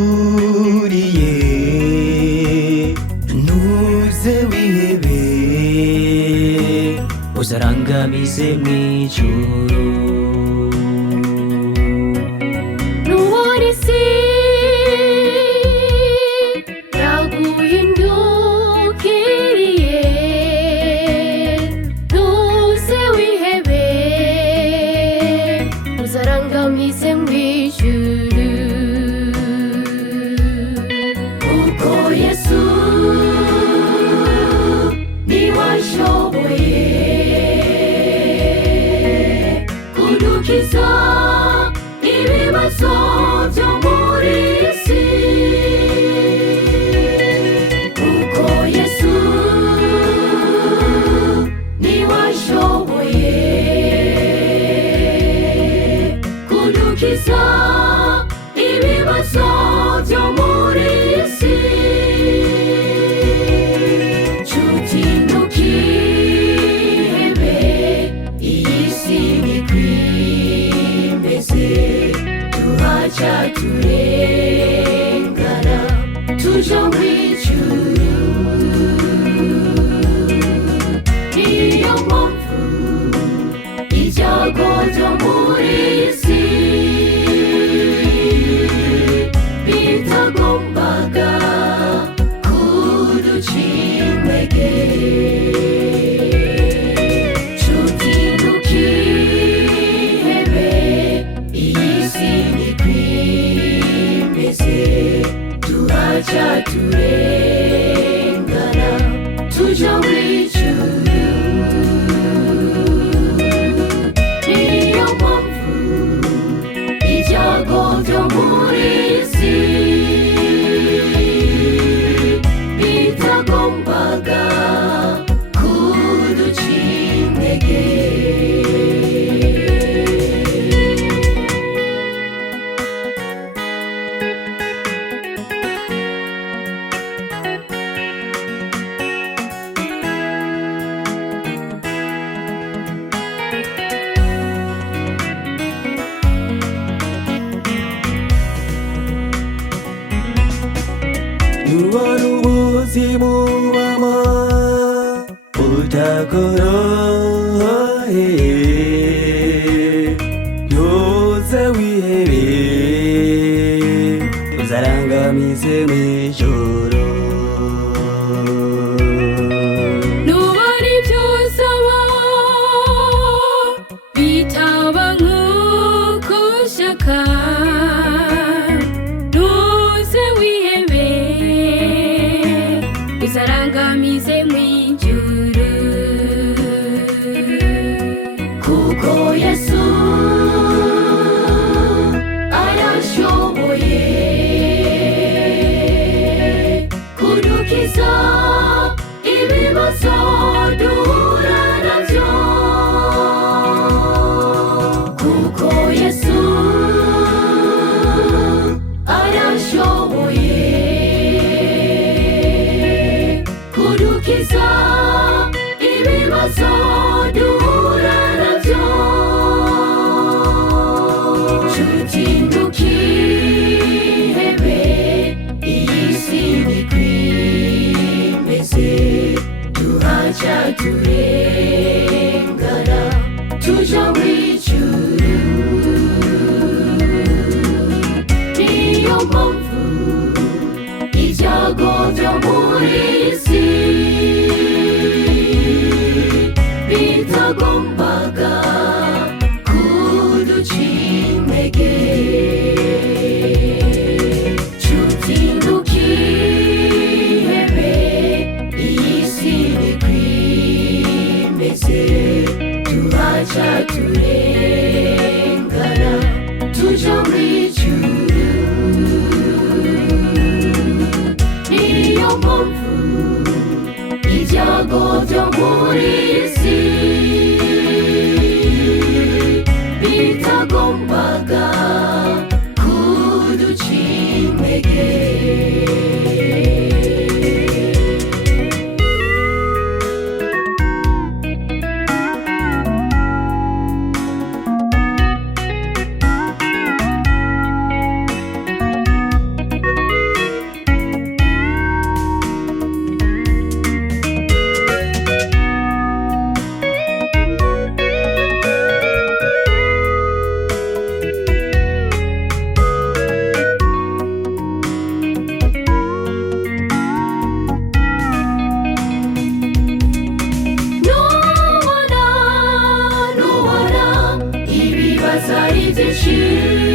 kwiraburiye ntuze wihebe uzarangamize mw'ijuru nuworisi yaguhindukiriye ntuze wihebe uzarangamize mw'ijuru kuko Yesu niwe ashoboye kudukiza ibibazo byo muri isi kuko Yesu niwe ashoboye kudukiza ibibazo byo muri isi nshuti ntukihebe iyi si ntikwimeze tuhaca turengana tuja mw'ijuru niyo mpamvu ibyago byo muri isi bitagombaga kuduca intege nshuti ntukihebe iyi si ntikwimeze tuhaca turengana tuja mw'ijuru niyo mpamvu ibyago byo muri isi bitagombaga kuduca intege 누워는 ubuzima ubamo butakoroheye ntuze wihebe uzarangamize mw'ijoro nubona ibyo usaba bitaba nk'uko ushaka ntuze wihebe uzarangamize mw'ijuru kuko Yesu arashoboye kudukiza ibibazo duhura nabyo kuko Yesu arashoboye kudukiza ibibazo duhura nabyo nshuti ntukihebe iyi si ntikwimeze tuhaca turengana tuja mw'ijuru niyo mpamvu ibyago byo muri isi bitagombaga kuduca intege nshuti ntukihebe iyi si ntikwimeze tuhaca turengana tuja mw'ijuru niyo mpamvu ibyago byo muri isi bitagombaga kuduca intege byinshi